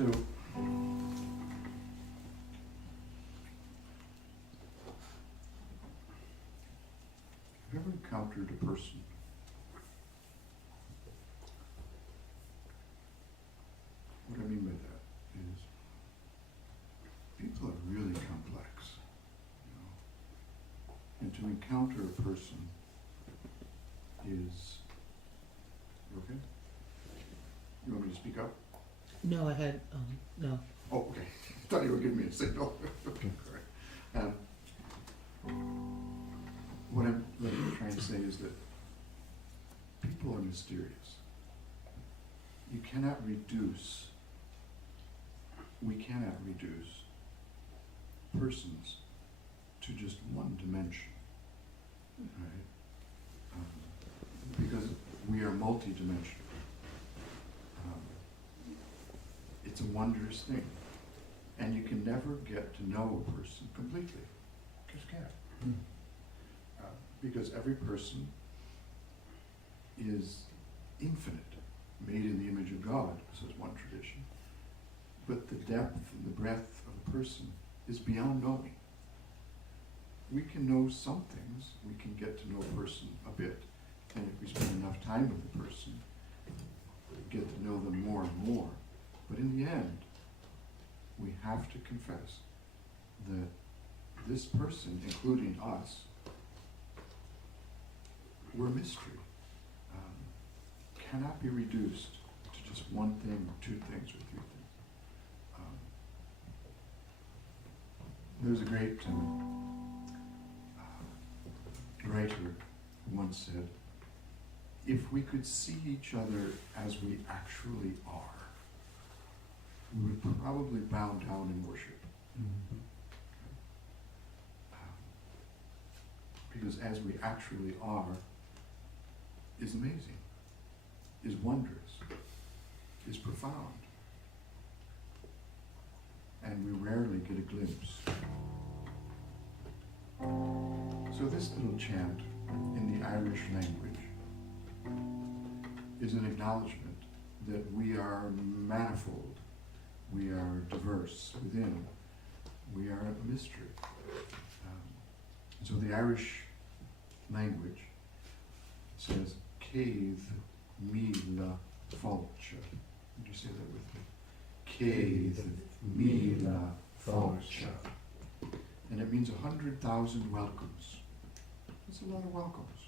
So, have you ever encountered a person what I mean by that is people are really complex, you know, and to encounter a person is, you okay? You want me to speak up? No, I had, no. Oh, okay. I thought you were giving me a signal. Okay. What I'm trying to say is that people are mysterious. We cannot reduce persons to just one dimension, right? Because we are multidimensional. It's a wondrous thing. And you can never get to know a person completely. You just can't. Because every person is infinite, made in the image of God, says one tradition. But the depth and the breadth of a person is beyond knowing. We can know some things, we can get to know a person a bit, and if we spend enough time with the person, we get to know them more and more. But in the end, we have to confess that this person, including us, we're mystery. Cannot be reduced to just one thing or two things or three things. There's a great writer who once said, if we could see each other as we actually are, we would probably bow down and worship. Mm-hmm. Because as we actually are is amazing, is wondrous, is profound. And we rarely get a glimpse. So this little chant in the Irish language is an acknowledgement that we are manifold, we are diverse within, we are a mystery. So the Irish language says, Céad míle fáilte. Would you say that with me? Céad míle fáilte. And it means 100,000 welcomes. That's a lot of welcomes.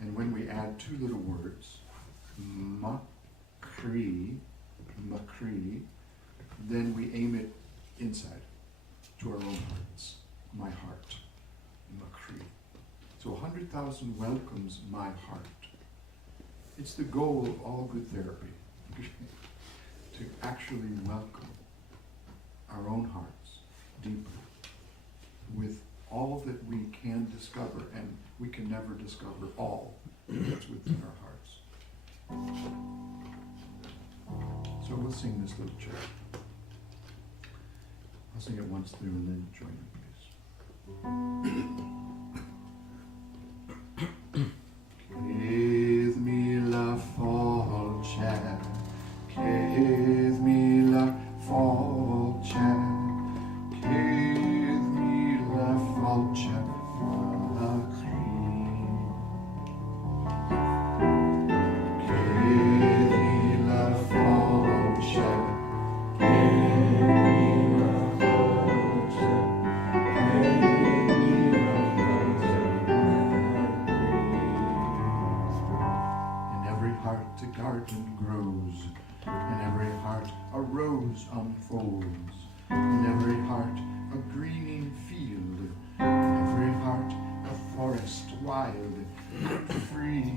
And when we add two little words, macrí, then we aim it inside to our own hearts. My heart, macrí. So 100,000 welcomes my heart. It's the goal of all good therapy, to actually welcome our own hearts deeply with all that we can discover, and we can never discover all that's within our hearts. So we'll sing this little chant. I'll sing it once through and then join in, please. Céad míle fáilte, Céad míle fáilte, Céad míle fáilte, macrí. Céad míle fáilte, a garden grows, in every heart a rose unfolds, in every heart a greening field, in every heart a forest wild and free.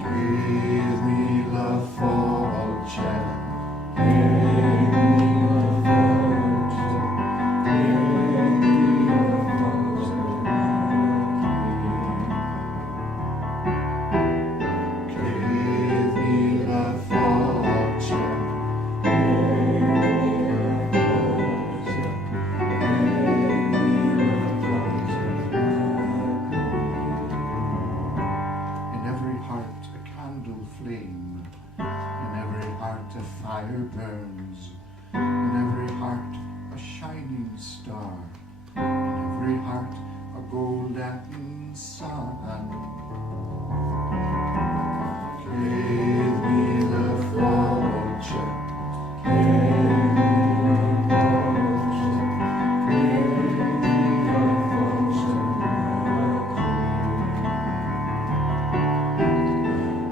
Céad míle fáilte, Céad míle fáilte, Céad míle fáilte. fire burns, in every heart a shining star, in every heart a golden sun. Give me the fortune, give me the fortune, give me the fortune,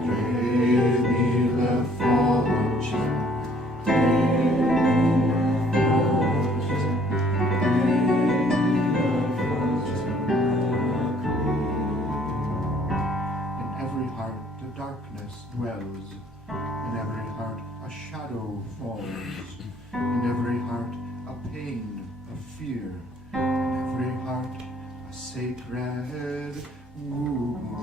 give me the fortune, give me the fortune, in every heart the darkness dwells, in every heart a shadow falls, in every heart a pain, a fear, in every heart a sacred wound.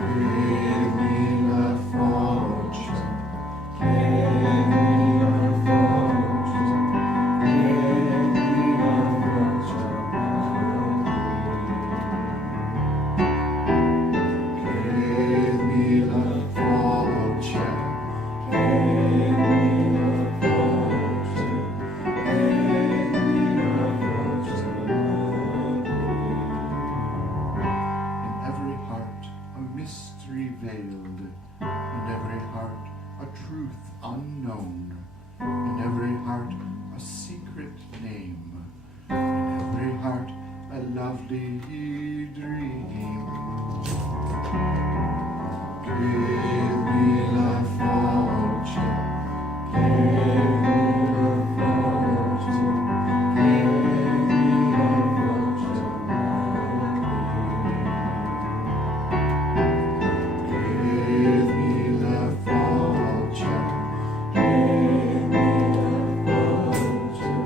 Give me the fortune, give me the fortune, give me the fortune, give me the fortune, give me the fortune, give me the fortune. In every heart a mystery veiled, in every heart a truth unknown, in every heart a secret name, in every heart a lovely dream. Give me the fortune, give me the fortune, give me the fortune, give me the fortune, give me the fortune, give me the fortune.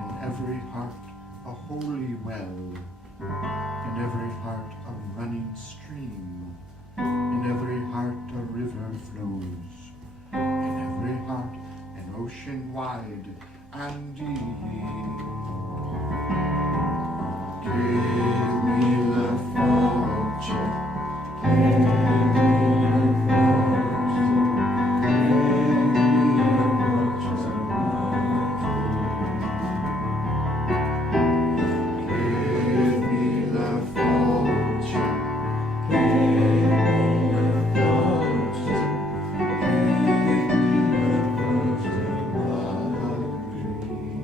In every heart a holy well, in every heart a running stream, in every heart a river flows, in every heart an ocean wide and deep. Give me the fortune, give me the fortune, give me the fortune. Give me the fortune, give me the fortune, give me the fortune of dreams.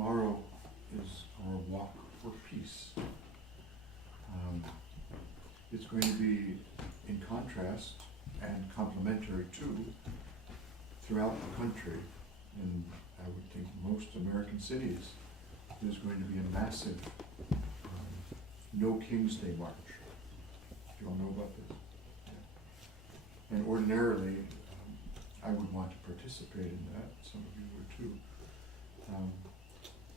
tomorrow is our walk for peace. It's going to be in contrast and complementary to throughout the country, and I would think most American cities, there's going to be a massive No King's Day March. Do you all know about this? Yeah. And ordinarily, I would want to participate in that. Some of you would too.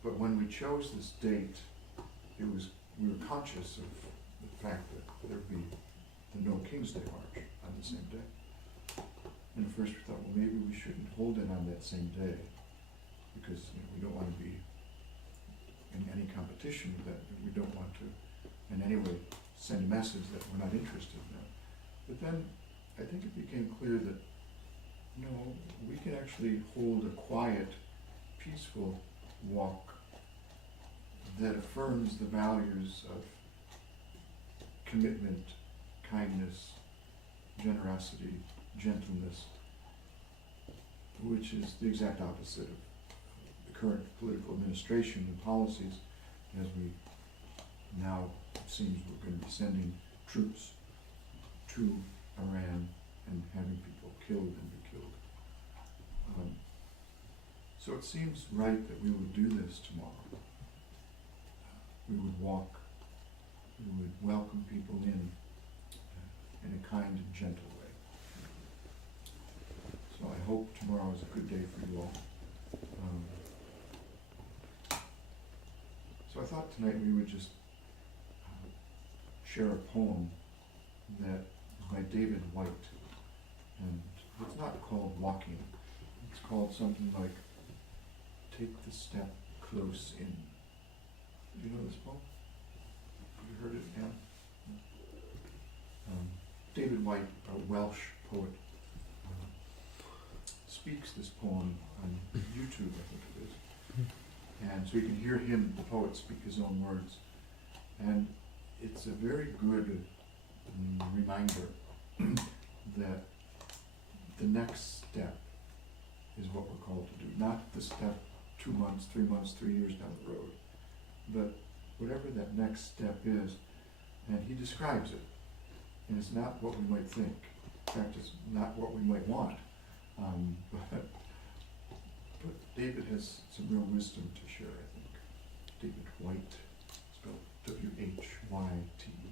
But when we chose this date, we were conscious of the fact that there would be the No King's Day March on the same day. And at first we thought, well, maybe we shouldn't hold it on that same day, because we don't want to be in any competition with that. We don't want to in any way send a message that we're not interested in that. But then I think it became clear that no, we can actually hold a quiet, peaceful walk that affirms the values of commitment, kindness, generosity, gentleness, which is the exact opposite of the current political administration and policies, as we now, it seems we're going to be sending troops to Iran and having people killed and be killed. So it seems right that we would do this tomorrow. We would walk, we would welcome people in a kind and gentle way. So I hope tomorrow is a good day for you all. So I thought tonight we would just share a poem that is by David White, and it's not called Walking. It's called something like Take the Step Close In. Do you know this poem? Have you heard it? Yeah. David White, a Welsh poet, speaks this poem on YouTube, I think it is. And so you can hear him, the poet, speak his own words. And it's a very good reminder that the next step is what we're called to do. Not the step 2 months, 3 months, 3 years down the road, but whatever that next step is. And he describes it. And it's not what we might think. In fact, it's not what we might want. But David has some real wisdom to share, I think. David White, spelled W-H-Y-T-E.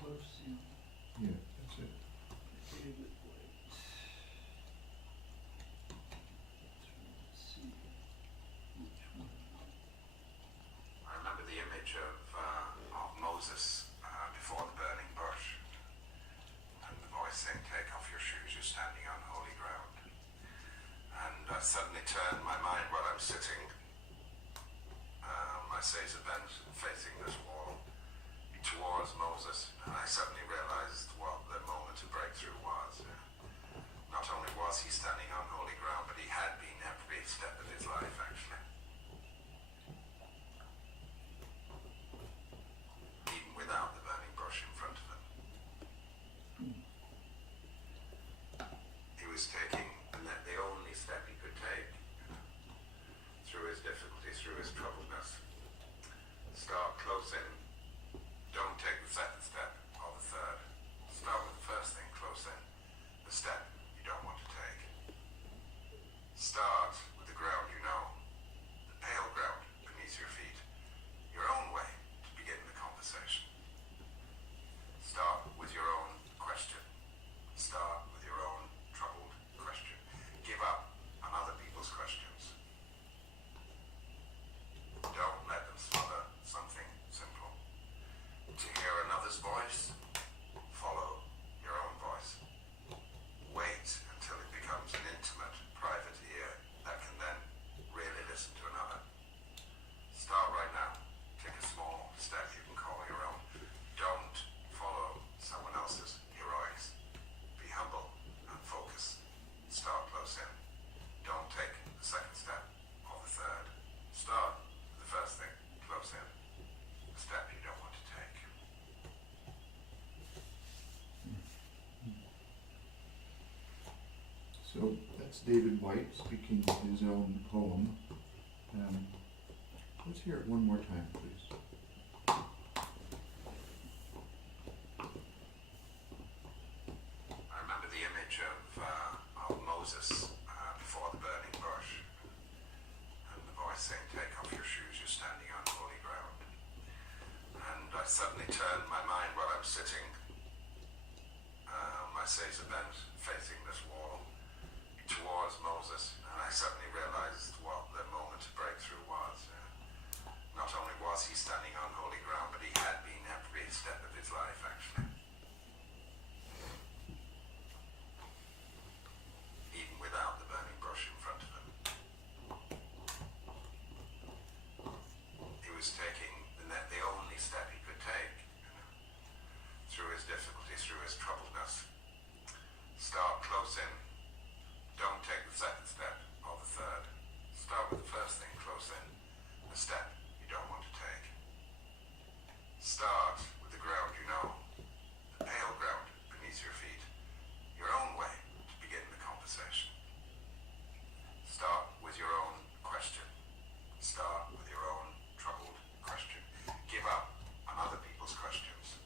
Close in. Yeah, that's it. David White. Let's see which one. I remember the image of Moses before the burning bush, and the voice saying, "Take off your shoes, you're standing on holy ground." And I suddenly turned my mind while I'm sitting, my Seder bench facing this wall, towards Moses, and I suddenly realized what the moment of breakthrough was. Not only was he standing on holy ground, but he had been every step of his life, actually. Even without the burning bush in front of him. He was taking the only step he could take through his difficulties, through his troubledness. Start close in. Don't take the second step or the third. Start with the first thing, close in. The step you don't want to take. Start with the ground you know. The pale ground beneath your feet. Your own way to begin the conversation. Start with your own question. Start with your own troubled question. Give up on other people's questions. Don't let them smother something simple. So that's David White speaking his own poem. Let's hear it one more time, please. I remember the image of Moses before the burning bush, and the voice saying, "Take off your shoes, you're standing on holy ground." And I suddenly turned my mind while I'm sitting on my seiza bent facing this wall towards Moses, and I suddenly realized what the moment of breakthrough was. Not only was he standing on holy ground, but he had been every step of his life, actually. Even without the burning bush in front of him. He was taking the only step he could take, through his difficulties, through his troubledness. Start close in. Don't take the second step or the third. Start with the first thing, close in. The step you don't want to take. Start with the ground you know, the pale ground beneath your feet, your own way to begin the conversation. Start with your own question. Start with your own troubled question. Give up on other people's questions.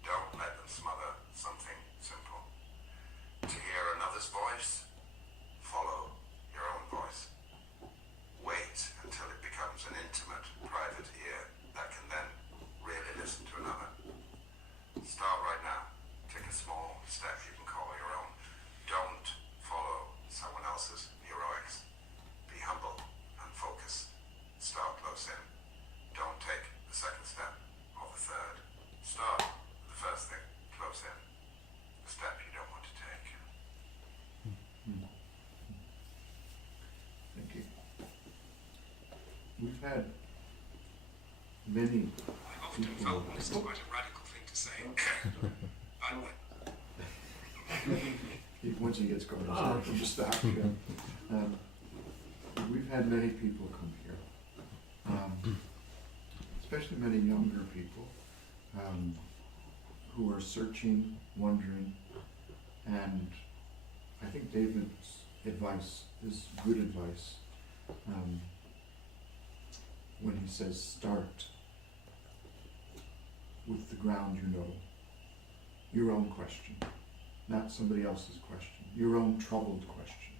Don't let them smother something simple. To hear another's voice, follow your own voice. Wait until it becomes an intimate, private ear that can then really listen to another. Start right now. Take a small step you can call your own. Don't follow someone else's heroics. Be humble and focused. Start close in. Don't take the second step or the third. Start with the first thing, close in. The step you don't want to take. Thank you. We've had many I've often people. felt this is quite a radical thing to say. Once he gets going, he'll just stop. Yeah. We've had many people come here, especially many younger people, who are searching, wondering, and I think David's advice is good advice when he says start with the ground you know, your own question, not somebody else's question, your own troubled question,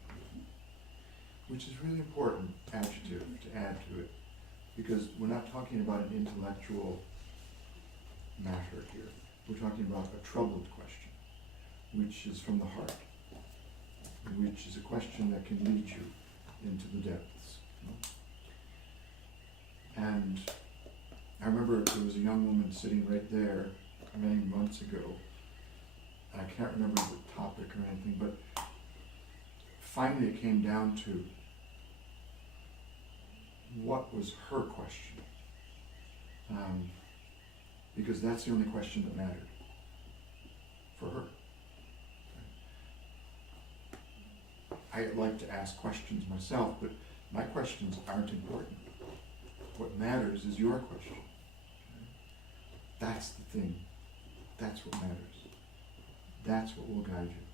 which is really important adjective to add to it, because we're not talking about an intellectual matter here. We're talking about a troubled question, which is from the heart, which is a question that can lead you into the depths. And I remember there was a young woman sitting right there many months ago, and I can't remember the topic or anything, but finally it came down to what was her question. Because that's the only question that mattered for her. I like to ask questions myself, but my questions aren't important. What matters is your question. That's the thing. That's what matters. That's what will guide you.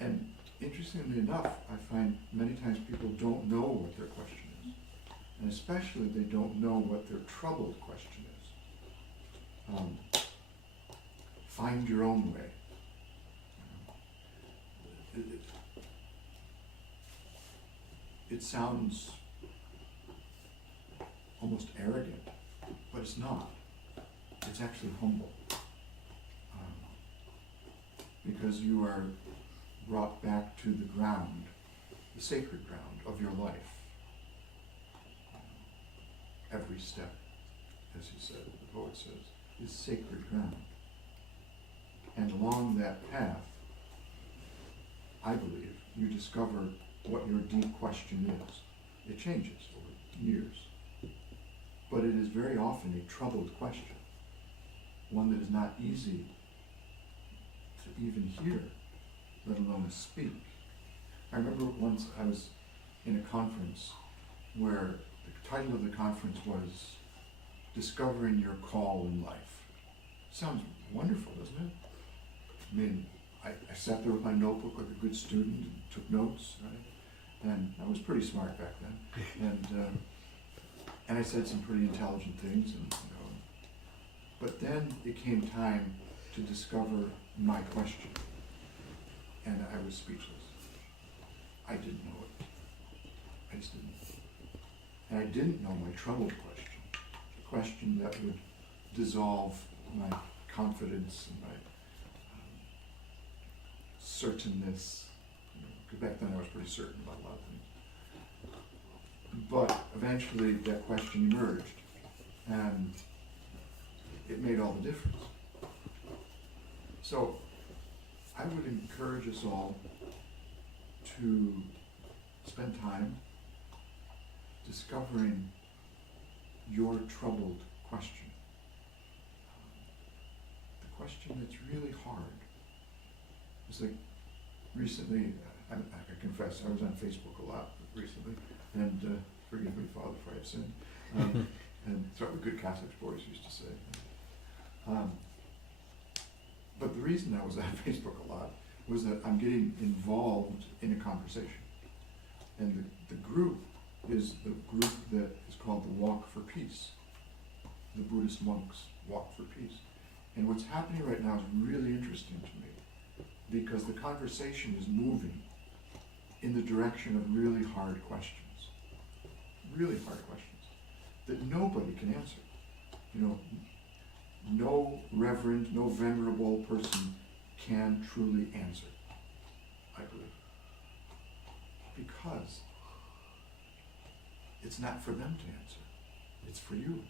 And interestingly enough, I find many times people don't know what their question is. And especially they don't know what their troubled question is. Find your own way. It sounds almost arrogant, but it's not. It's actually humble. Because you are brought back to the ground, the sacred ground of your life. Every step, as he said, the poet says, is sacred ground. And along that path, I believe, you discover what your deep question is. It changes over years. But it is very often a troubled question, one that is not easy to even hear, let alone speak. I remember once I was in a conference where the title of the conference was Discovering Your Call in Life. Sounds wonderful, doesn't it? I mean, I sat there with my notebook like a good student and took notes, right? And I was pretty smart back then. And I said some pretty intelligent things, and but then it came time to discover my question, and I was speechless. I didn't know it. I just didn't. And I didn't know my troubled question, the question that would dissolve my confidence and my certainness, because back then I was pretty certain about a lot of things. But eventually that question emerged, and it made all the difference. So I would encourage us all to spend time discovering your troubled question. The question that's really hard. It's like recently, I confess, I was on Facebook a lot recently, and forgive me, Father, if I have sinned. And it's what good Catholic boys used to say. But the reason I was on Facebook a lot was that I'm getting involved in a conversation. And the group is the group that is called the Walk for Peace. The Buddhist monks walk for peace. And what's happening right now is really interesting to me, because the conversation is moving in the direction of really hard questions. Really hard questions that nobody can answer. No reverend, no venerable person can truly answer, I believe. Because it's not for them to answer. It's for you,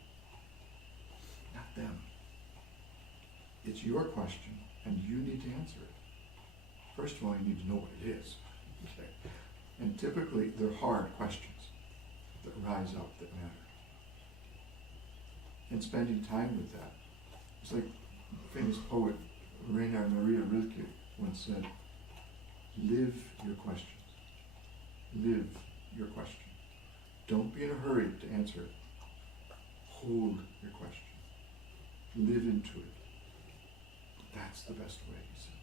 not them. It's your question, and you need to answer it. First of all, you need to know what it is. Okay? And typically, they're hard questions that rise up that matter. And spending time with that. It's like the famous poet Rainer Maria Rilke once said, live your questions. Live your question. Don't be in a hurry to answer it. Hold your question. Live into it. That's the best way, he said.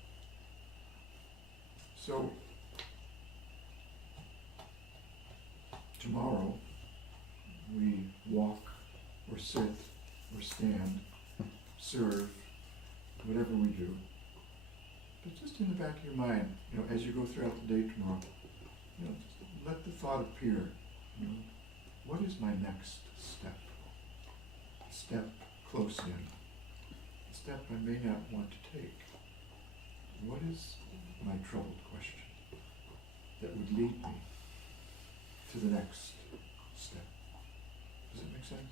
So, tomorrow, we walk or sit or stand, serve, whatever we do. But just in the back of your mind, as you go throughout the day tomorrow, just let the thought appear, what is my next step? A step close in. A step I may not want to take. What is my troubled question that would lead me to the next step? Does it make sense?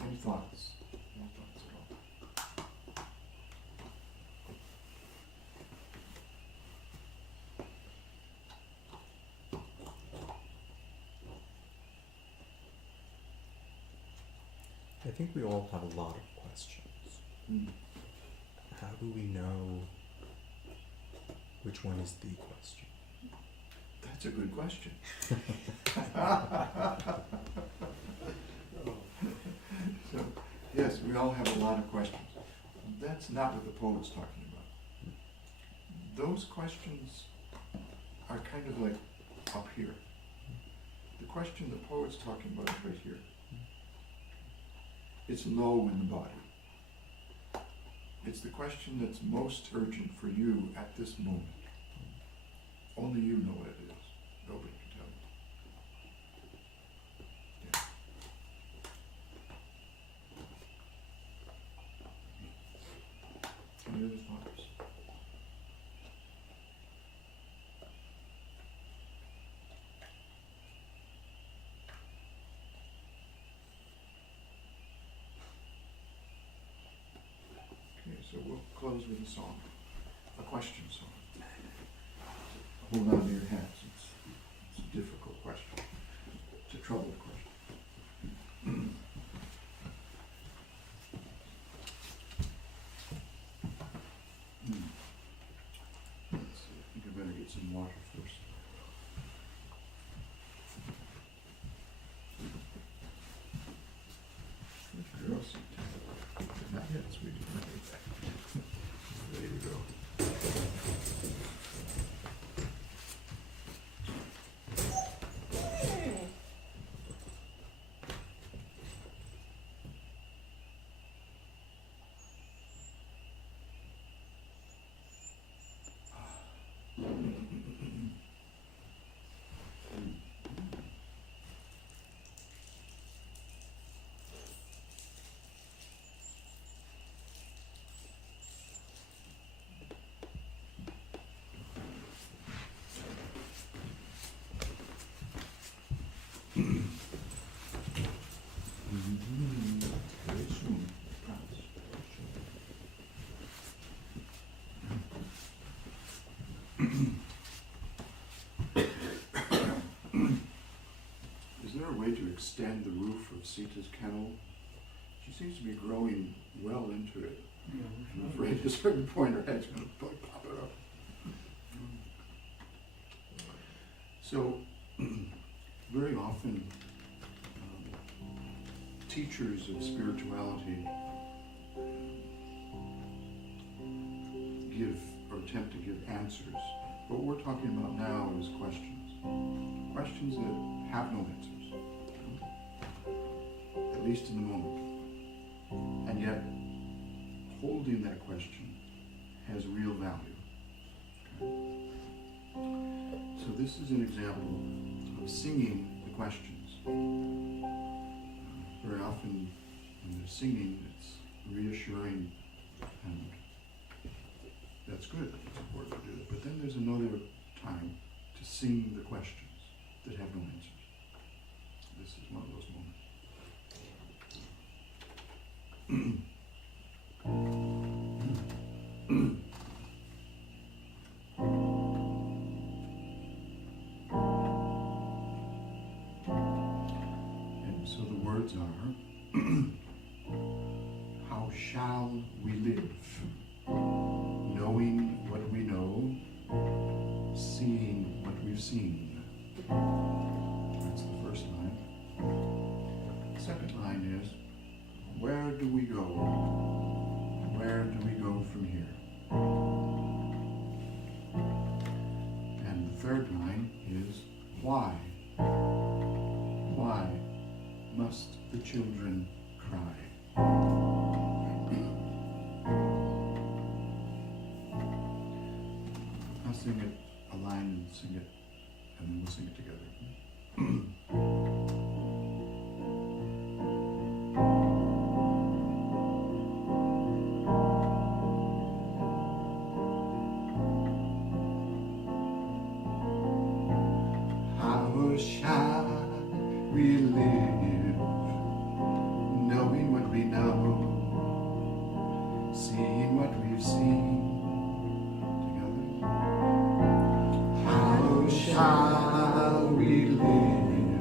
Any thoughts? Any thoughts at all? I think we all have a lot of questions. Mm. How do we know which one is the question? That's a good question. So, yes, we all have a lot of questions. That's not what the poet's talking about. Those questions are kind of like up here. The question the poet's talking about is right here. It's low in the body. It's the question that's most urgent for you at this moment. Only you know what it is. Nobody can tell you. Yeah. Any other thoughts? Okay, so we'll close with a song, a question song. Hold on to your hats. It's a difficult question. It's a troubled question. Let's see, I think I better get some water first. Girls, not yet, sweetie. Ready to go. extend the roof of Sita's kennel. She seems to be growing well into it. I'm afraid at a certain point her head's going to pop it up. So, very often, teachers of spirituality give or attempt to give answers. What we're talking about now is questions. Questions that have no answers, at least in the moment. And yet, holding that question has real value. Okay? So this is an example of singing the questions. Very often when they're singing, it's reassuring, and that's good, it's important to do that. But then there's another time to sing the questions that have no answers. This is one of those moments. And so the words are, how shall we live, knowing what we know, seeing what we've seen. That's the first line. The second line is, where do we go? Where do we go from here? And the third line is, why? Why must the children cry? I'll sing it a line and sing it, and then we'll sing it together. How shall we live, knowing what we know, seeing what we've seen? Together. How shall we live,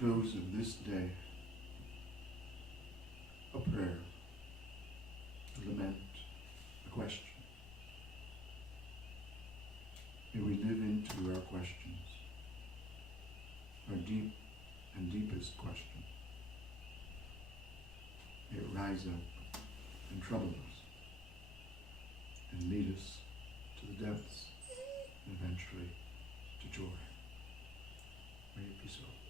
close of this day, a prayer, a lament, a question. May we live into our questions, our deep and deepest question. May it rise up and trouble us and lead us to the depths and eventually to joy. May it be so.